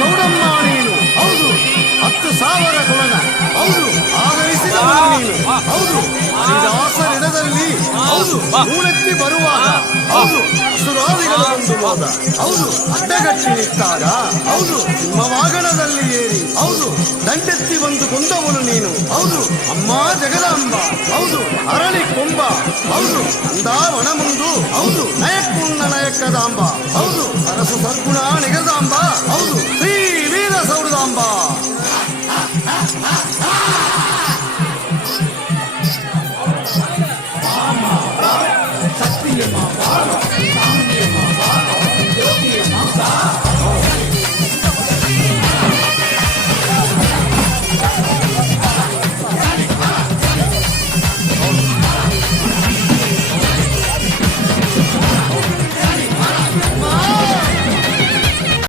ಸೌಡಮ್ಮ ನೀನು, ಹೌದು 10,000 ಕೊಳನ, ಹೌದು ಆಗಮಿಸಿದವನು ನೀನು, ಹೌದು ದಾಸರಿಡದಲ್ಲಿ, ಹೌದು ಮೂಳೆತ್ತಿ ಬರುವಾಗ, ಹೌದು ಸುರಾದಿಗಳ ಒಂದು ಮೋದ, ಹೌದು ಅಡ್ಡಗಟ್ಟಿ ನಿಂತಾಗ, ಹೌದು ನಿಮ್ಮ ವಾಗಣದಲ್ಲಿ ಏರಿ, ಹೌದು ದಂಡೆತ್ತಿ ಬಂದು ಕೊಂದವನು ನೀನು, ಹೌದು ಅಮ್ಮ ಜಗದಾಂಬ, ಹೌದು ಅರಳಿ ಕೊಂಬ, ಹೌದು ಅಂದ ಒಣ ಮುಂದು, ಹೌದು ನಯಕ್ಕುಣ್ಣ ನಯಕ್ಕದಾಂಬ, ಹೌದು ಸರಸು ಸರ್ಗುಣ ನಿಗದ